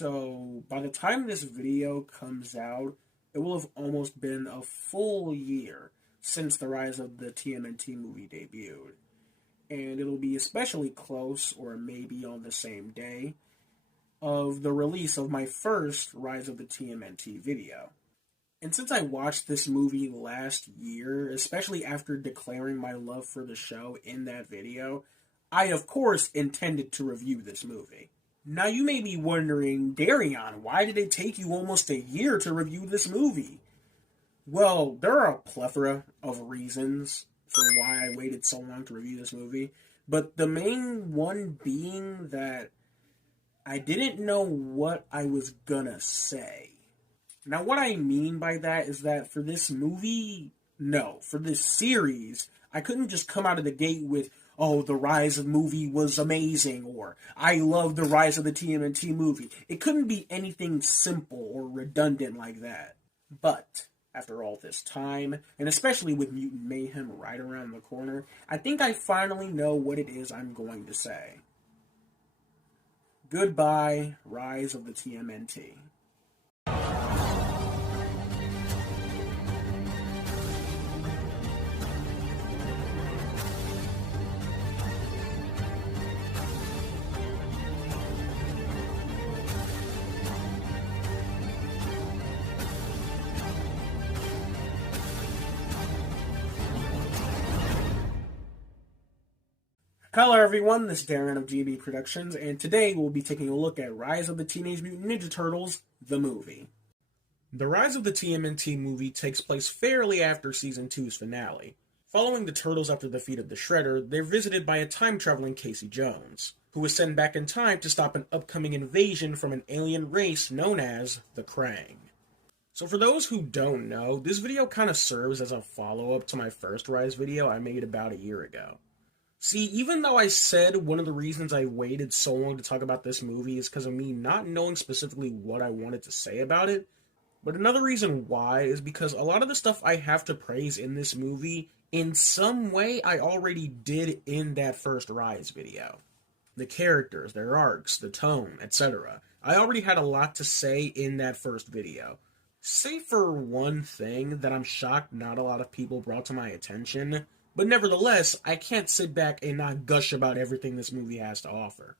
So, by the time this video comes out, it will have almost been a full year since the Rise of the TMNT movie debuted. And it'll be especially close, or maybe on the same day, of the release of my first Rise of the TMNT video. And since I watched this movie last year, especially after declaring my love for the show in that video, I of course intended to review this movie. Now you may be wondering, Darion, why did it take you almost a year to review this movie? Well, there are a plethora of reasons for why I waited so long to review this movie, but the main one being that I didn't know what I was gonna say. Now, what I mean by that is that for this for this series, I couldn't just come out of the gate with, oh, the Rise of movie was amazing, or I love the Rise of the TMNT movie. It couldn't be anything simple or redundant like that. But after all this time, and especially with Mutant Mayhem right around the corner, I think I finally know what it is I'm going to say. Goodbye, Rise of the TMNT. Hello everyone, this is Darren of GNB Productions, and today we'll be taking a look at Rise of the Teenage Mutant Ninja Turtles, the movie. The Rise of the TMNT movie takes place fairly after Season 2's finale. Following the Turtles after the defeat of the Shredder, they're visited by a time-traveling Casey Jones, who is sent back in time to stop an upcoming invasion from an alien race known as the Krang. So for those who don't know, this video kind of serves as a follow-up to my first Rise video I made about a year ago. See, even though I said one of the reasons I waited so long to talk about this movie is because of me not knowing specifically what I wanted to say about it, but another reason why is because a lot of the stuff I have to praise in this movie, in some way I already did in that first Rise video. The characters, their arcs, the tone, etc. I already had a lot to say in that first video. Save for one thing that I'm shocked not a lot of people brought to my attention. But nevertheless, I can't sit back and not gush about everything this movie has to offer.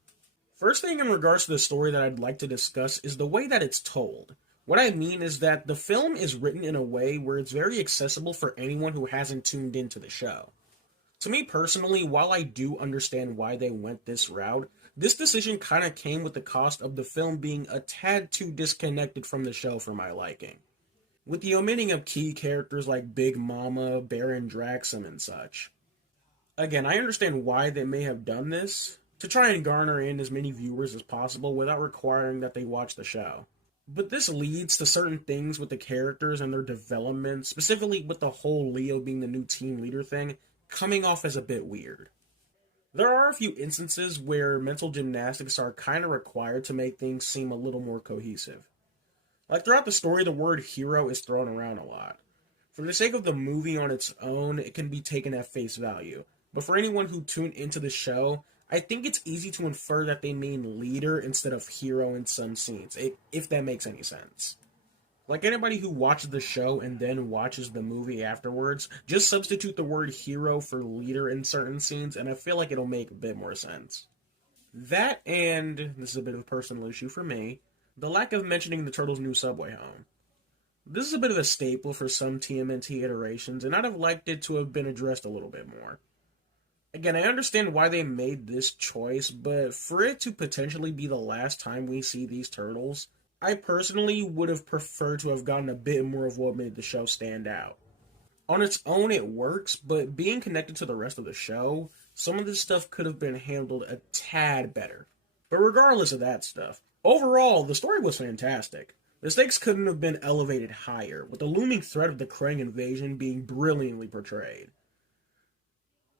First thing in regards to the story that I'd like to discuss is the way that it's told. What I mean is that the film is written in a way where it's very accessible for anyone who hasn't tuned into the show. To me personally, while I do understand why they went this route, this decision kind of came with the cost of the film being a tad too disconnected from the show for my liking. With the omitting of key characters like Big Mama, Baron Draxum, and such. Again, I understand why they may have done this, to try and garner in as many viewers as possible without requiring that they watch the show. But this leads to certain things with the characters and their development, specifically with the whole Leo being the new team leader thing, coming off as a bit weird. There are a few instances where mental gymnastics are kind of required to make things seem a little more cohesive. Like, throughout the story, the word hero is thrown around a lot. For the sake of the movie on its own, it can be taken at face value. But for anyone who tuned into the show, I think it's easy to infer that they mean leader instead of hero in some scenes, if that makes any sense. Like anybody who watches the show and then watches the movie afterwards, just substitute the word hero for leader in certain scenes, and I feel like it'll make a bit more sense. That, and this is a bit of a personal issue for me, the lack of mentioning the Turtles' new subway home. This is a bit of a staple for some TMNT iterations, and I'd have liked it to have been addressed a little bit more. Again, I understand why they made this choice, but for it to potentially be the last time we see these turtles, I personally would have preferred to have gotten a bit more of what made the show stand out. On its own, it works, but being connected to the rest of the show, some of this stuff could have been handled a tad better. But regardless of that stuff, overall, the story was fantastic. The stakes couldn't have been elevated higher, with the looming threat of the Krang invasion being brilliantly portrayed.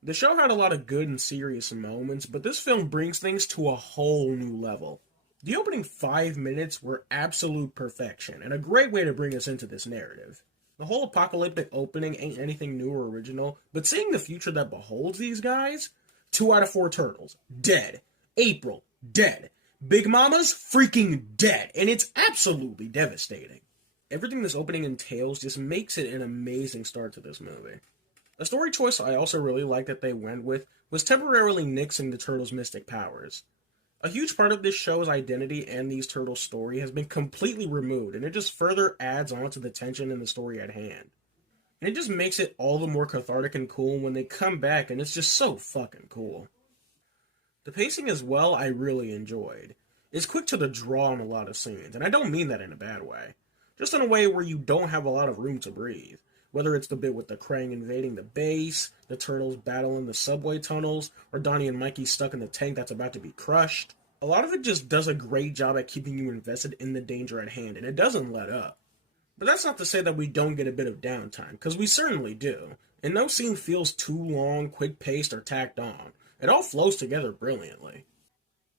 The show had a lot of good and serious moments, but this film brings things to a whole new level. The opening 5 minutes were absolute perfection, and a great way to bring us into this narrative. The whole apocalyptic opening ain't anything new or original, but seeing the future that beholds these guys, 2 out of 4 turtles, dead. April, dead. Big Mama's freaking dead, and it's absolutely devastating. Everything this opening entails just makes it an amazing start to this movie. A story choice I also really liked that they went with was temporarily nixing the turtles' mystic powers. A huge part of this show's identity and these turtles' story has been completely removed, and it just further adds on to the tension in the story at hand. And it just makes it all the more cathartic and cool when they come back, and it's just so fucking cool. The pacing as well I really enjoyed. It's quick to the draw in a lot of scenes, and I don't mean that in a bad way. Just in a way where you don't have a lot of room to breathe. Whether it's the bit with the Krang invading the base, the turtles battling the subway tunnels, or Donnie and Mikey stuck in the tank that's about to be crushed. A lot of it just does a great job at keeping you invested in the danger at hand, and it doesn't let up. But that's not to say that we don't get a bit of downtime, because we certainly do. And no scene feels too long, quick-paced, or tacked on. It all flows together brilliantly.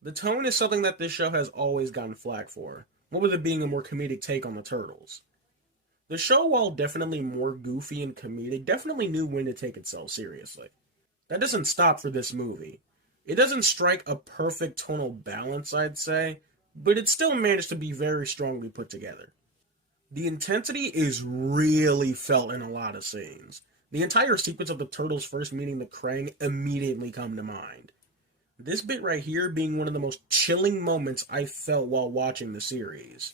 The tone is something that this show has always gotten flack for, what with it being a more comedic take on the turtles. The show, while definitely more goofy and comedic, definitely knew when to take itself seriously. That doesn't stop for this movie. It doesn't strike a perfect tonal balance, I'd say, but it still managed to be very strongly put together. The intensity is really felt in a lot of scenes. The entire sequence of the turtles first meeting the Krang immediately come to mind. This bit right here being one of the most chilling moments I felt while watching the series.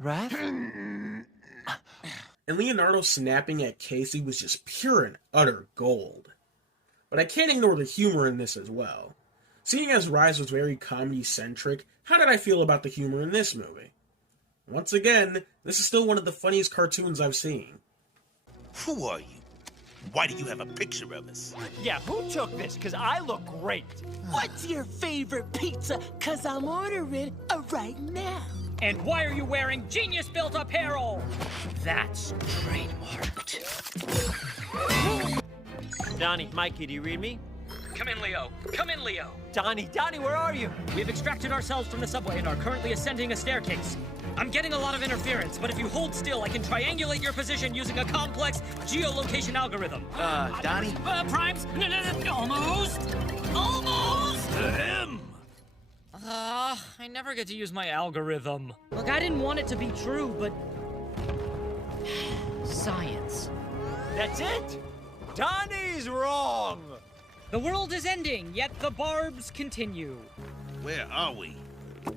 Raph? And Leonardo snapping at Casey was just pure and utter gold. But I can't ignore the humor in this as well. Seeing as Rise was very comedy-centric, how did I feel about the humor in this movie? Once again, this is still one of the funniest cartoons I've seen. Who are you? Why do you have a picture of us? Yeah, who took this? Because I look great. What's your favorite pizza? Because I'm ordering right now. And why are you wearing genius-built apparel? That's trademarked. Donnie, Mikey, do you read me? Come in, Leo. Come in, Leo. Donnie, where are you? We've extracted ourselves from the subway and are currently ascending a staircase. I'm getting a lot of interference, but if you hold still, I can triangulate your position using a complex geolocation algorithm. Donnie? Primes? No, almost! Almost! To him! I never get to use my algorithm. Look, I didn't want it to be true, but... Science. That's it? Donnie's wrong! The world is ending, yet the barbs continue. Where are we?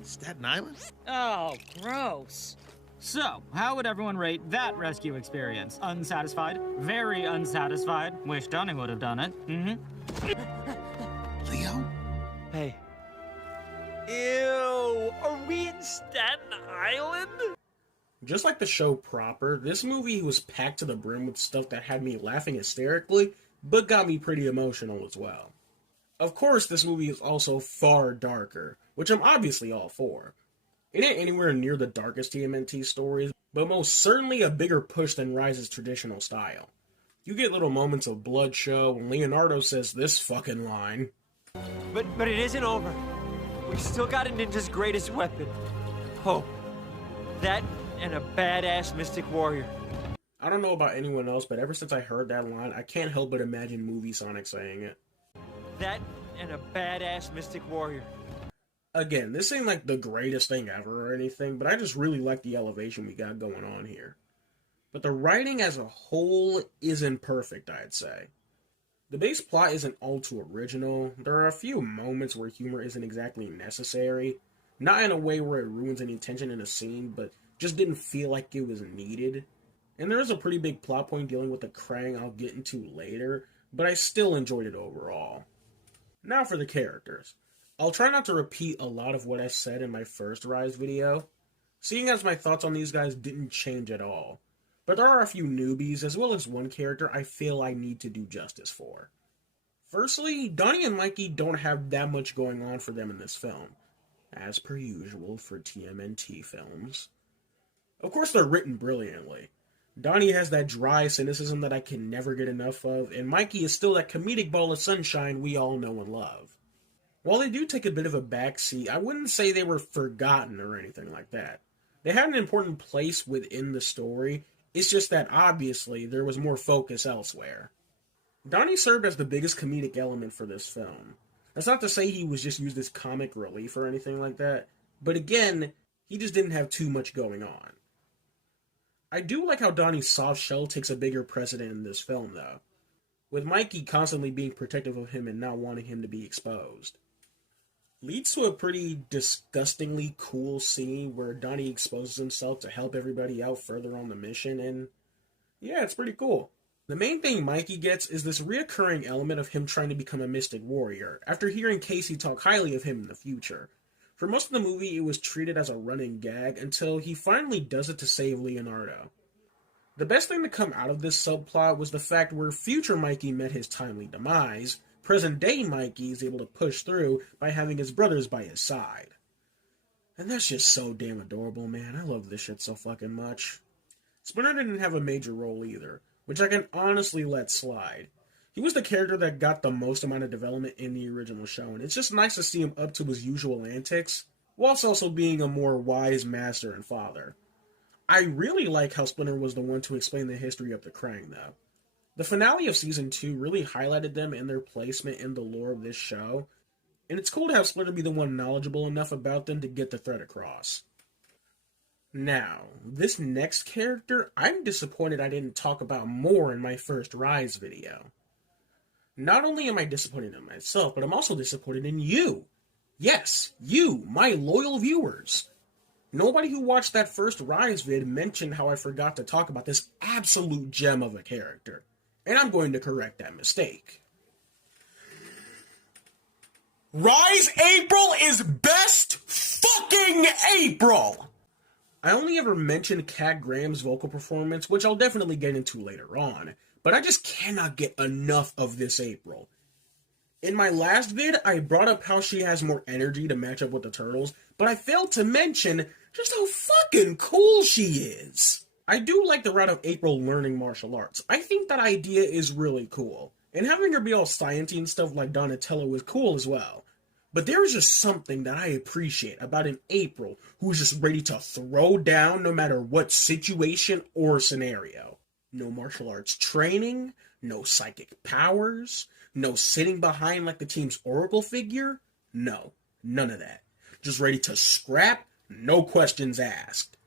Staten Island? Oh, gross. So, how would everyone rate that rescue experience? Unsatisfied? Very unsatisfied? Wish Donnie would have done it. Leo? Hey. Ew, are we in Staten Island? Just like the show proper, this movie was packed to the brim with stuff that had me laughing hysterically, but got me pretty emotional as well. Of course, this movie is also far darker, which I'm obviously all for. It ain't anywhere near the darkest TMNT stories, but most certainly a bigger push than Rise's traditional style. You get little moments of blood show when Leonardo says this fucking line. But it isn't over. We still got a ninja's greatest weapon. Hope. That and a badass mystic warrior. I don't know about anyone else, but ever since I heard that line, I can't help but imagine Movie Sonic saying it. That and a badass mystic warrior. Again, this ain't like the greatest thing ever or anything, but I just really like the elevation we got going on here. But the writing as a whole isn't perfect, I'd say. The base plot isn't all too original. There are a few moments where humor isn't exactly necessary. Not in a way where it ruins any tension in a scene, but just didn't feel like it was needed. And there is a pretty big plot point dealing with the Krang I'll get into later, but I still enjoyed it overall. Now for the characters. I'll try not to repeat a lot of what I said in my first Rise video, seeing as my thoughts on these guys didn't change at all. But there are a few newbies, as well as one character I feel I need to do justice for. Firstly, Donnie and Mikey don't have that much going on for them in this film, as per usual for TMNT films. Of course they're written brilliantly, Donnie has that dry cynicism that I can never get enough of, and Mikey is still that comedic ball of sunshine we all know and love. While they do take a bit of a backseat, I wouldn't say they were forgotten or anything like that. They had an important place within the story, it's just that obviously there was more focus elsewhere. Donnie served as the biggest comedic element for this film. That's not to say he was just used as comic relief or anything like that, but again, he just didn't have too much going on. I do like how Donnie's soft shell takes a bigger precedent in this film, though, with Mikey constantly being protective of him and not wanting him to be exposed. Leads to a pretty disgustingly cool scene where Donnie exposes himself to help everybody out further on the mission, and yeah, it's pretty cool. The main thing Mikey gets is this reoccurring element of him trying to become a mystic warrior, after hearing Casey talk highly of him in the future. For most of the movie, it was treated as a running gag until he finally does it to save Leonardo. The best thing to come out of this subplot was the fact where future Mikey met his timely demise, present-day Mikey is able to push through by having his brothers by his side. And that's just so damn adorable, man. I love this shit so fucking much. Splinter didn't have a major role either, which I can honestly let slide. He was the character that got the most amount of development in the original show, and it's just nice to see him up to his usual antics, whilst also being a more wise master and father. I really like how Splinter was the one to explain the history of the Krang, though. The finale of Season 2 really highlighted them and their placement in the lore of this show, and it's cool to have Splinter be the one knowledgeable enough about them to get the thread across. Now, this next character, I'm disappointed I didn't talk about more in my first Rise video. Not only am I disappointed in myself, but I'm also disappointed in you. Yes, you, my loyal viewers. Nobody who watched that first Rise vid mentioned how I forgot to talk about this absolute gem of a character, and I'm going to correct that mistake. Rise April is best fucking April! I only ever mentioned Cat Graham's vocal performance, which I'll definitely get into later on, but I just cannot get enough of this April. In my last vid, I brought up how she has more energy to match up with the turtles, but I failed to mention just how fucking cool she is. I do like the route of April learning martial arts. I think that idea is really cool, and having her be all sciencey and stuff like Donatello is cool as well. But there is just something that I appreciate about an April who's just ready to throw down no matter what situation or scenario. No martial arts training, no psychic powers, no sitting behind like the team's Oracle figure. No, none of that. Just ready to scrap, no questions asked.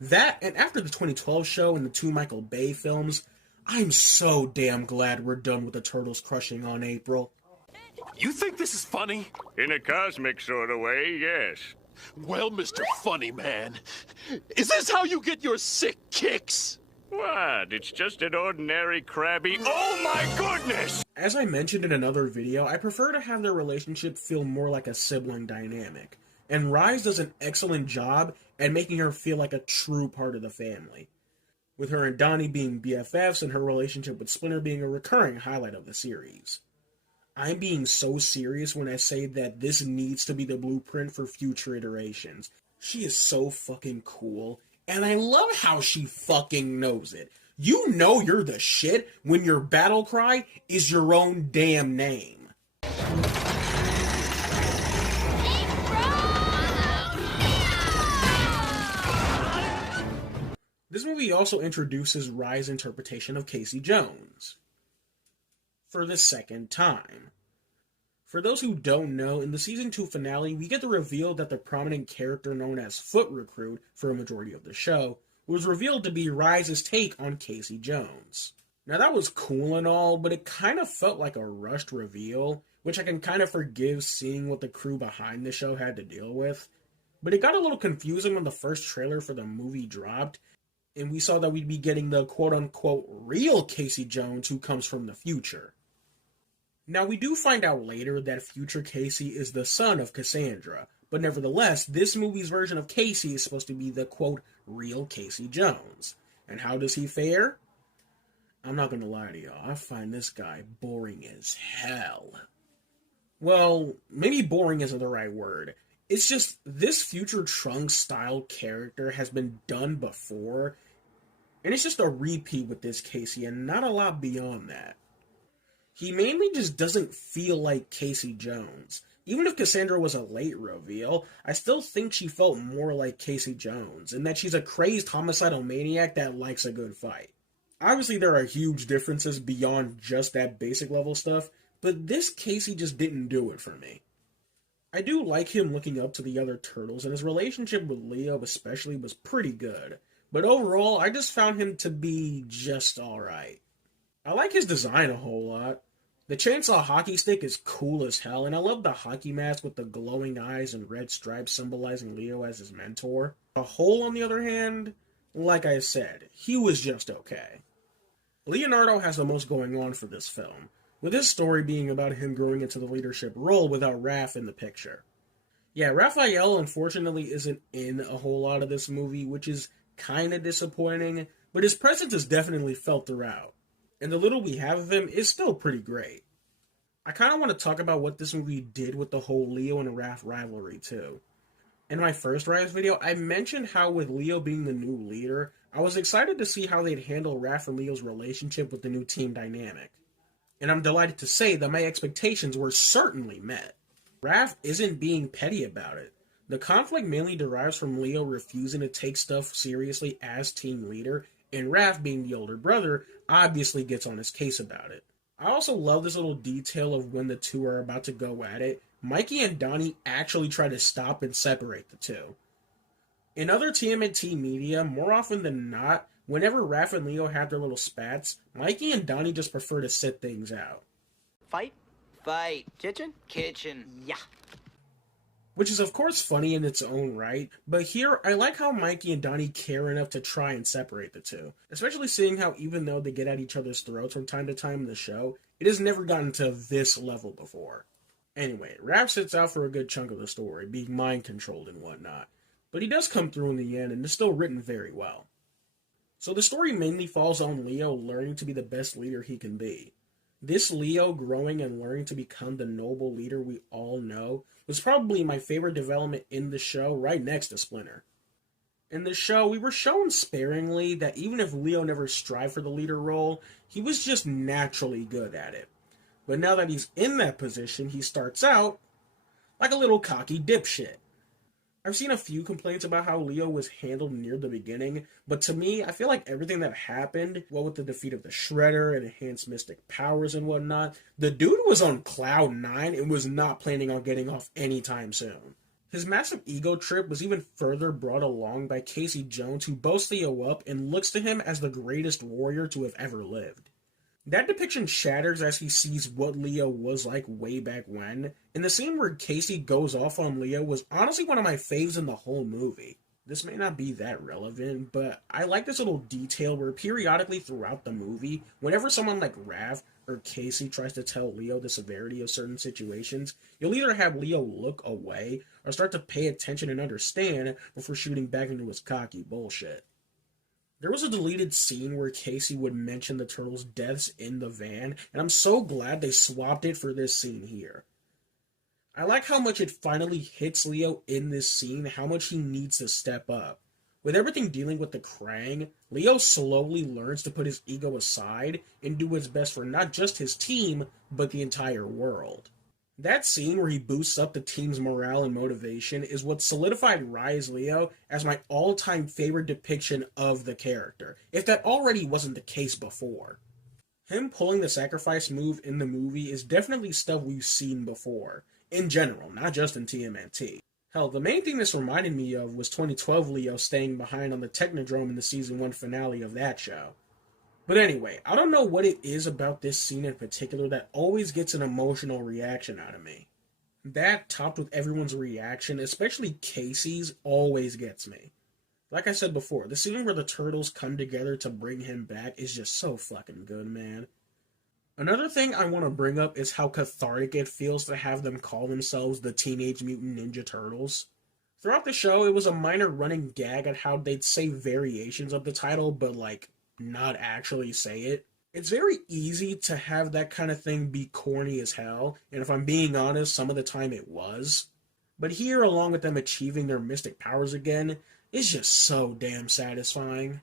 That, and after the 2012 show and the 2 Michael Bay films, I'm so damn glad we're done with the Turtles crushing on April. You think this is funny? In a cosmic sort of way, yes. Well, Mr. Funny Man, is this how you get your sick kicks? What? It's just an ordinary crabby... Oh my goodness! As I mentioned in another video, I prefer to have their relationship feel more like a sibling dynamic, and Rise does an excellent job at making her feel like a true part of the family, with her and Donnie being BFFs and her relationship with Splinter being a recurring highlight of the series. I'm being so serious when I say that this needs to be the blueprint for future iterations. She is so fucking cool, and I love how she fucking knows it. You know you're the shit when your battle cry is your own damn name. This movie also introduces Rye's interpretation of Casey Jones for the second time. For those who don't know, in the Season 2 finale, we get the reveal that the prominent character known as Foot Recruit for a majority of the show was revealed to be Rye's take on Casey Jones. Now that was cool and all, but it kind of felt like a rushed reveal, which I can kind of forgive seeing what the crew behind the show had to deal with. But it got a little confusing when the first trailer for the movie dropped, and we saw that we'd be getting the quote-unquote real Casey Jones who comes from the future. Now, we do find out later that future Casey is the son of Cassandra, but nevertheless, this movie's version of Casey is supposed to be the, quote, real Casey Jones. And how does he fare? I'm not gonna lie to y'all, I find this guy boring as hell. Well, maybe boring isn't the right word. It's just, this future Trunks-style character has been done before, And it's just a repeat with this Casey and not a lot beyond that. He mainly just doesn't feel like Casey Jones. Even if Cassandra was a late reveal, I still think she felt more like Casey Jones, and that she's a crazed homicidal maniac that likes a good fight. Obviously there are huge differences beyond just that basic level stuff, but this Casey just didn't do it for me. I do like him looking up to the other turtles, and his relationship with Leo especially was pretty good. But overall, I just found him to be just alright. I like his design a whole lot. The chainsaw hockey stick is cool as hell, and I love the hockey mask with the glowing eyes and red stripes symbolizing Leo as his mentor. The Hole, on the other hand, like I said, he was just okay. Leonardo has the most going on for this film, with his story being about him growing into the leadership role without Raph in the picture. Yeah, Raphael unfortunately isn't in a whole lot of this movie, which is kinda disappointing, but his presence is definitely felt throughout. And the little we have of him is still pretty great. I kind of want to talk about what this movie did with the whole Leo and Raph rivalry too. In my first Rise video, I mentioned how with Leo being the new leader, I was excited to see how they'd handle Raph and Leo's relationship with the new team dynamic. And I'm delighted to say that my expectations were certainly met. Raph isn't being petty about it. The conflict mainly derives from Leo refusing to take stuff seriously as team leader, and Raph, being the older brother, obviously gets on his case about it. I also love this little detail of when the two are about to go at it. Mikey and Donnie actually try to stop and separate the two. In other TMNT media, more often than not, whenever Raph and Leo have their little spats, Mikey and Donnie just prefer to sit things out. Fight? Fight. Kitchen? Kitchen. Yeah. Which is of course funny in its own right, but here I like how Mikey and Donnie care enough to try and separate the two. Especially seeing how even though they get at each other's throats from time to time in the show, it has never gotten to this level before. Anyway, Raph sits out for a good chunk of the story, being mind-controlled and whatnot, but he does come through in the end and is still written very well. So the story mainly falls on Leo learning to be the best leader he can be. This Leo growing and learning to become the noble leader we all know was probably my favorite development in the show, right next to Splinter. In the show, we were shown sparingly that even if Leo never strived for the leader role, he was just naturally good at it. But now that he's in that position, he starts out like a little cocky dipshit. I've seen a few complaints about how Leo was handled near the beginning, but to me, I feel like everything that happened, well, with the defeat of the Shredder and enhanced mystic powers and whatnot, the dude was on cloud 9 and was not planning on getting off anytime soon. His massive ego trip was even further brought along by Casey Jones, who boasts Leo up and looks to him as the greatest warrior to have ever lived. That depiction shatters as he sees what Leo was like way back when, and the scene where Casey goes off on Leo was honestly one of my faves in the whole movie. This may not be that relevant, but I like this little detail where periodically throughout the movie, whenever someone like Raph or Casey tries to tell Leo the severity of certain situations, you'll either have Leo look away or start to pay attention and understand before shooting back into his cocky bullshit. There was a deleted scene where Casey would mention the turtles' deaths in the van, and I'm so glad they swapped it for this scene here. I like how much it finally hits Leo in this scene, how much he needs to step up. With everything dealing with the Krang, Leo slowly learns to put his ego aside and do his best for not just his team, but the entire world. That scene where he boosts up the team's morale and motivation is what solidified Rise Leo as my all-time favorite depiction of the character, if that already wasn't the case before. Him pulling the sacrifice move in the movie is definitely stuff we've seen before, in general, not just in TMNT. Hell, the main thing this reminded me of was 2012 Leo staying behind on the Technodrome in the season 1 finale of that show. But anyway, I don't know what it is about this scene in particular that always gets an emotional reaction out of me. That, topped with everyone's reaction, especially Casey's, always gets me. Like I said before, the scene where the turtles come together to bring him back is just so fucking good, man. Another thing I want to bring up is how cathartic it feels to have them call themselves the Teenage Mutant Ninja Turtles. Throughout the show, it was a minor running gag at how they'd say variations of the title, but not actually say it. It's very easy to have that kind of thing be corny as hell, and if I'm being honest, some of the time it was. But here, along with them achieving their mystic powers again, is just so damn satisfying.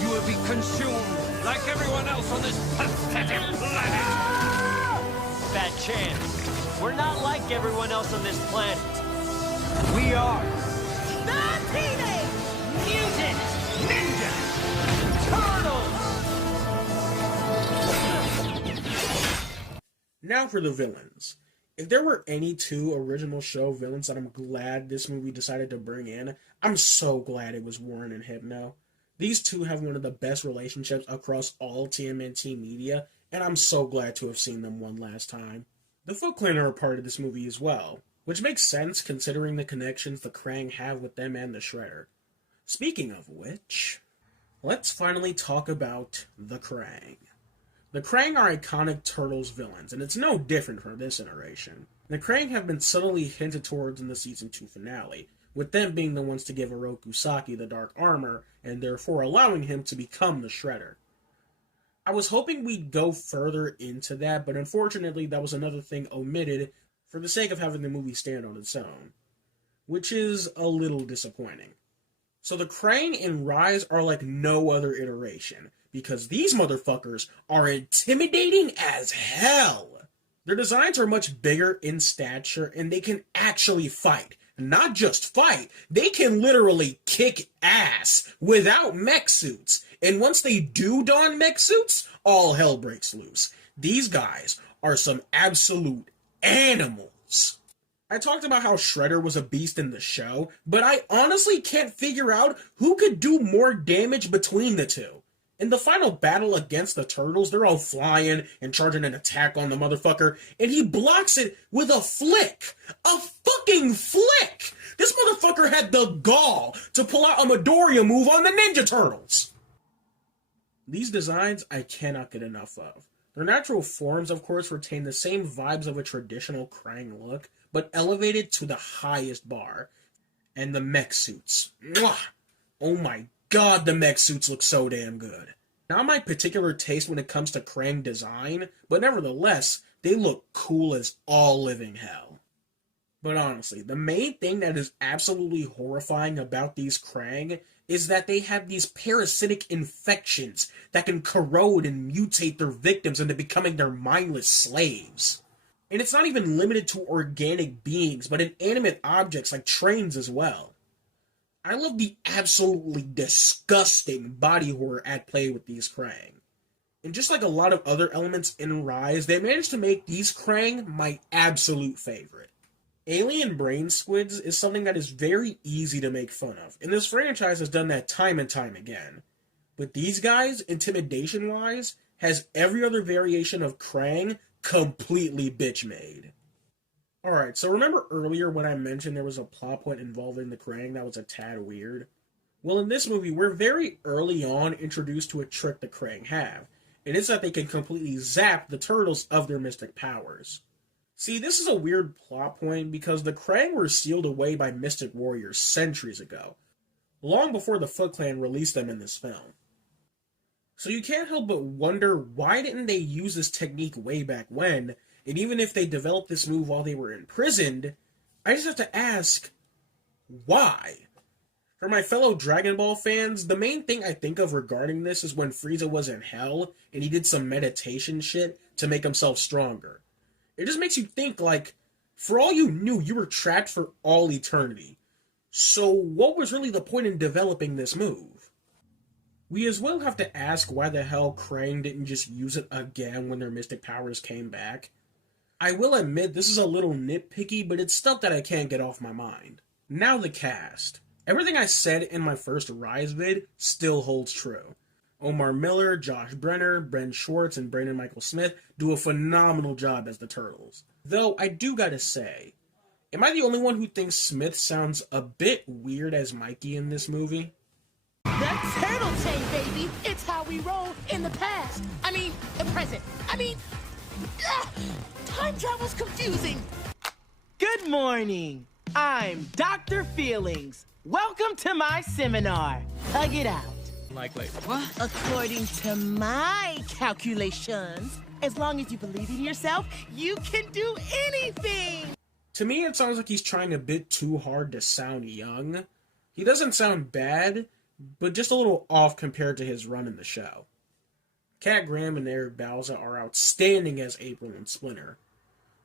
You will be consumed like everyone else on this pathetic planet. Bad chance. We're not like everyone else on this planet. We are The Teenage Mutant Ninja Turtles! Now for the villains. If there were any two original show villains that I'm glad this movie decided to bring in, I'm so glad it was Warren and Hypno. These two have one of the best relationships across all TMNT media, and I'm so glad to have seen them one last time. The Foot Clan are a part of this movie as well, which makes sense considering the connections the Krang have with them and the Shredder. Speaking of which, let's finally talk about the Krang. The Krang are iconic Turtles villains, and it's no different for this iteration. The Krang have been subtly hinted towards in the Season 2 finale, with them being the ones to give Oroku Saki the dark armor, and therefore allowing him to become the Shredder. I was hoping we'd go further into that, but unfortunately that was another thing omitted for the sake of having the movie stand on its own, which is a little disappointing. So the Krang in Rise are like no other iteration, because these motherfuckers are intimidating as hell. Their designs are much bigger in stature, and they can actually fight. Not just fight, they can literally kick ass without mech suits. And once they do don mech suits, all hell breaks loose. These guys are some absolute animals. I talked about how Shredder was a beast in the show, but I honestly can't figure out who could do more damage between the two. In the final battle against the Turtles, they're all flying and charging an attack on the motherfucker, and he blocks it with a flick. A fucking flick! This motherfucker had the gall to pull out a Midoriya move on the Ninja Turtles! These designs I cannot get enough of. Their natural forms, of course, retain the same vibes of a traditional Krang look, but elevated to the highest bar. And the mech suits. Mwah! Oh my god, the mech suits look so damn good. Not my particular taste when it comes to Krang design, but nevertheless, they look cool as all living hell. But honestly, the main thing that is absolutely horrifying about these Krang is that they have these parasitic infections that can corrode and mutate their victims into becoming their mindless slaves. And it's not even limited to organic beings, but inanimate objects like trains as well. I love the absolutely disgusting body horror at play with these Krang. And just like a lot of other elements in Rise, they managed to make these Krang my absolute favorite. Alien brain squids is something that is very easy to make fun of, and this franchise has done that time and time again. But these guys, intimidation-wise, has every other variation of Krang completely bitch-made. Alright, so remember earlier when I mentioned there was a plot point involving the Krang that was a tad weird? Well, in this movie, we're very early on introduced to a trick the Krang have, and it's that they can completely zap the Turtles of their mystic powers. See, this is a weird plot point because the Krang were sealed away by Mystic Warriors centuries ago, long before the Foot Clan released them in this film. So you can't help but wonder, why didn't they use this technique way back when? And even if they developed this move while they were imprisoned, I just have to ask, why? For my fellow Dragon Ball fans, the main thing I think of regarding this is when Frieza was in hell, and he did some meditation shit to make himself stronger. It just makes you think, like, for all you knew, you were trapped for all eternity. So what was really the point in developing this move? We as well have to ask why the hell Krang didn't just use it again when their mystic powers came back. I will admit this is a little nitpicky, but it's stuff that I can't get off my mind. Now the cast. Everything I said in my first Rise vid still holds true. Omar Miller, Josh Brenner, Brent Schwartz, and Brandon Michael Smith do a phenomenal job as the Turtles. Though, I do gotta say, am I the only one who thinks Smith sounds a bit weird as Mikey in this movie? The turtle chain, baby. It's how we roll in the past. The present. Time travel's confusing. Good morning. I'm Dr. Feelings. Welcome to my seminar. Hug it out. Likely. What? According to my calculations, as long as you believe in yourself, you can do anything. To me, it sounds like he's trying a bit too hard to sound young. He doesn't sound bad, but just a little off compared to his run in the show. Kat Graham and Eric Bauza are outstanding as April and Splinter.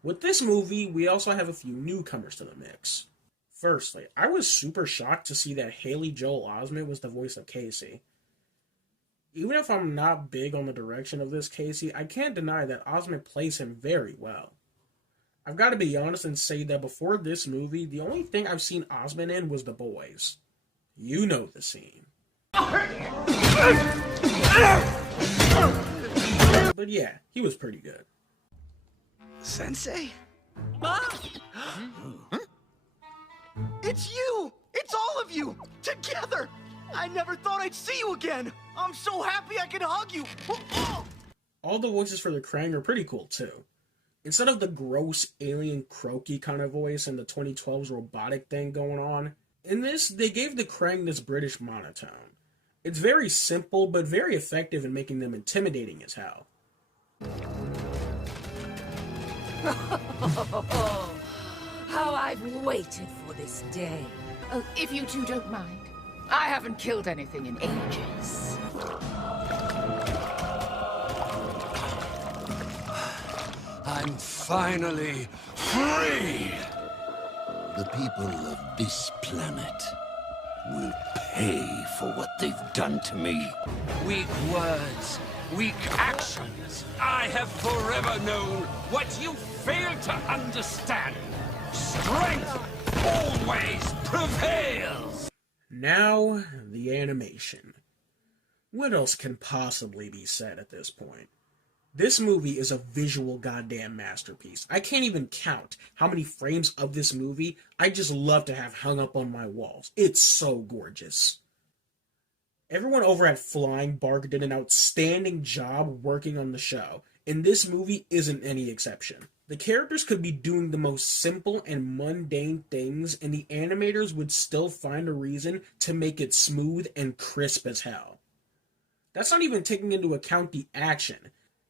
With this movie, we also have a few newcomers to the mix. Firstly, I was super shocked to see that Haley Joel Osment was the voice of Casey. Even if I'm not big on the direction of this Casey, I can't deny that Osment plays him very well. I've got to be honest and say that before this movie, the only thing I've seen Osment in was The Boys. You know the scene. But yeah, he was pretty good. Sensei? Mom? It's you! It's all of you! Together! I never thought I'd see you again! I'm so happy I can hug you! All the voices for the Krang are pretty cool too. Instead of the gross, alien, croaky kind of voice and the 2012's robotic thing going on, in this, they gave the Krang this British monotone. It's very simple, but very effective in making them intimidating as hell. How I've waited for this day. If you two don't mind, I haven't killed anything in ages. I'm finally free! The people of this planet will pay for what they've done to me. Weak words, weak actions. I have forever known what you fail to understand. Strength always prevails! Now, the animation. What else can possibly be said at this point? This movie is a visual goddamn masterpiece. I can't even count how many frames of this movie I just love to have hung up on my walls. It's so gorgeous. Everyone over at Flying Bark did an outstanding job working on the show, and this movie isn't any exception. The characters could be doing the most simple and mundane things, and the animators would still find a reason to make it smooth and crisp as hell. That's not even taking into account the action.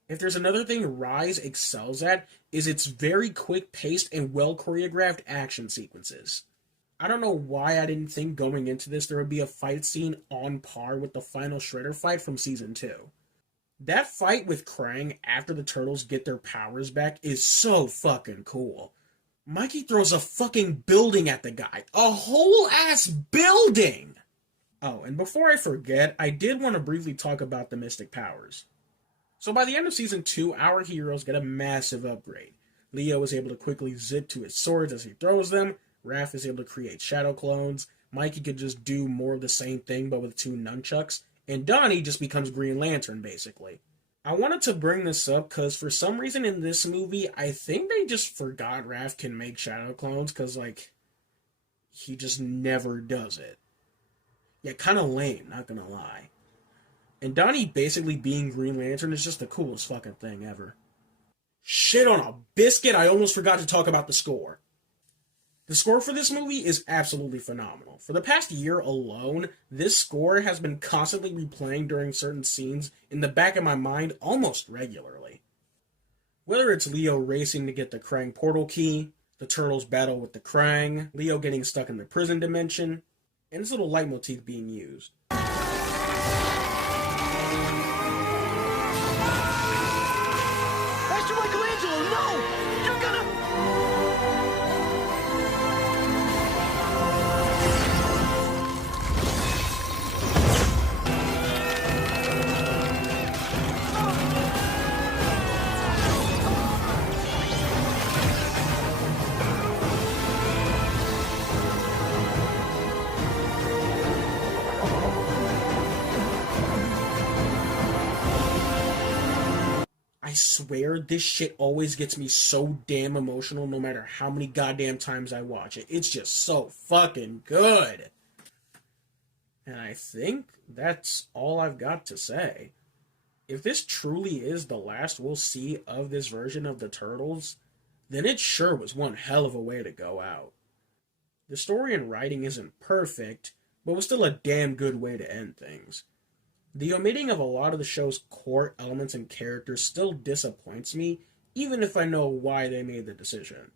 If there's another thing Rise excels at, is its very quick-paced and well-choreographed action sequences. I don't know why I didn't think going into this there would be a fight scene on par with the final Shredder fight from Season 2. That fight with Krang after the Turtles get their powers back is so fucking cool. Mikey throws a fucking building at the guy. A whole ass building! Oh, and before I forget, I did want to briefly talk about the Mystic Powers. So by the end of Season 2, our heroes get a massive upgrade. Leo is able to quickly zip to his swords as he throws them, Raph is able to create shadow clones, Mikey could just do more of the same thing but with 2 nunchucks, and Donnie just becomes Green Lantern, basically. I wanted to bring this up because for some reason in this movie, I think they just forgot Raph can make shadow clones because, he just never does it. Yeah, kind of lame, not gonna lie. And Donnie basically being Green Lantern is just the coolest fucking thing ever. Shit on a biscuit, I almost forgot to talk about the score. The score for this movie is absolutely phenomenal. For the past year alone, this score has been constantly replaying during certain scenes in the back of my mind almost regularly. Whether it's Leo racing to get the Krang portal key, the Turtles battle with the Krang, Leo getting stuck in the prison dimension, and this little leitmotif being used. Master Michelangelo, no! You're gonna... I swear this shit always gets me so damn emotional no matter how many goddamn times I watch it. It's just so fucking good. And I think that's all I've got to say. If this truly is the last we'll see of this version of the Turtles, then it sure was one hell of a way to go out. The story and writing isn't perfect, but was still a damn good way to end things. The omitting of a lot of the show's core elements and characters still disappoints me, even if I know why they made the decision.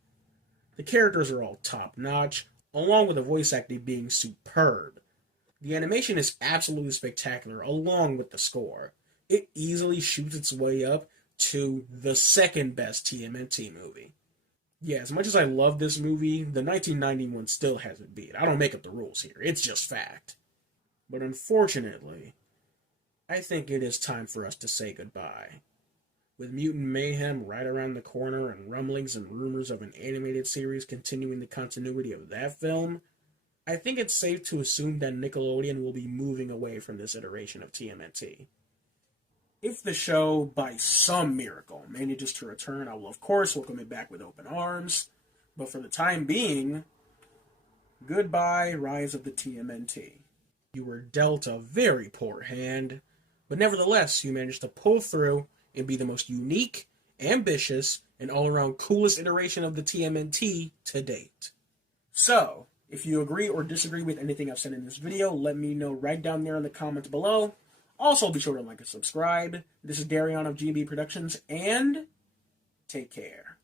The characters are all top-notch, along with the voice acting being superb. The animation is absolutely spectacular, along with the score. It easily shoots its way up to the second best TMNT movie. Yeah, as much as I love this movie, the 1991 still has it beat. I don't make up the rules here, it's just fact. But unfortunately, I think it is time for us to say goodbye. With Mutant Mayhem right around the corner and rumblings and rumors of an animated series continuing the continuity of that film, I think it's safe to assume that Nickelodeon will be moving away from this iteration of TMNT. If the show, by some miracle, manages to return, I will of course welcome it back with open arms. But for the time being, goodbye, Rise of the TMNT. You were dealt a very poor hand, but nevertheless, you managed to pull through and be the most unique, ambitious, and all-around coolest iteration of the TMNT to date. So, if you agree or disagree with anything I've said in this video, let me know right down there in the comments below. Also, be sure to like and subscribe. This is Darion of GNB Productions, and take care.